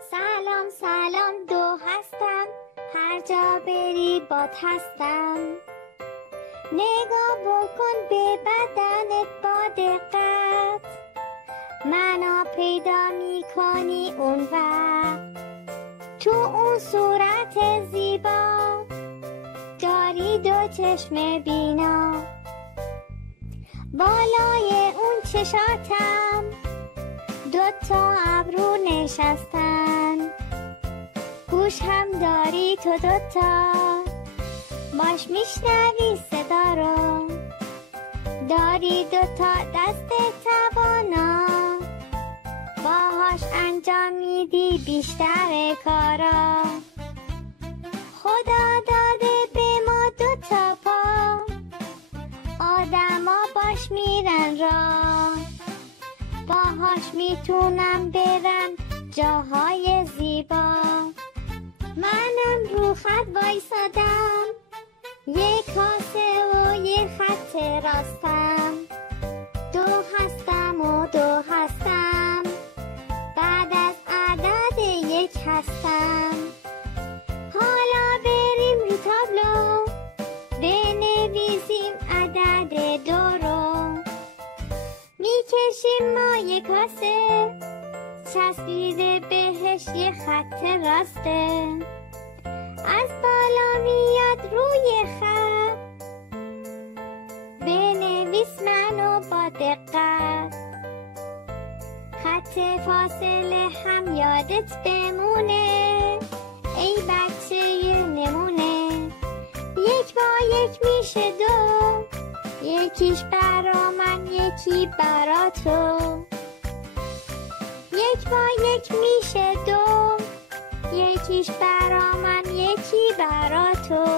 سلام سلام دو هستم، هر جا بری باد هستم. نگاه بکن به بدنت با دقت، معنا پیدا میکنی اون وقت. تو اون صورت زیبا داری دو چشم بینا، بالای اون چشاتم دوتا ابرو نشستن. گوش هم داری تو دوتا، باش میشنوی صدا رو. داری دوتا دست توانا، باهاش انجام میدی بیشتر کارا. خدا داده به ما دوتا پا، آدما باش میرن راه. باهاش میتونم برم جاهای زیبا. منم رو خط وایسادم، یک کاسه و یه خط راستم. دو هستم و دو هستم، بعد از عدد یک هستم. حالا بریم رو تابلو، بنویسیم عدد دو رو. میکشیم ما یک کاسه، چسبیده بهش یه خط راسته. از بالا میاد روی خط، بنویس منو با دقت. خط فاصله هم یادت بمونه، ای بچه یه نمونه. یک با یک میشه دو، یکیش برا من یکی برا تو. یک با یک میشه دو، یکیش برا من یکی برا تو.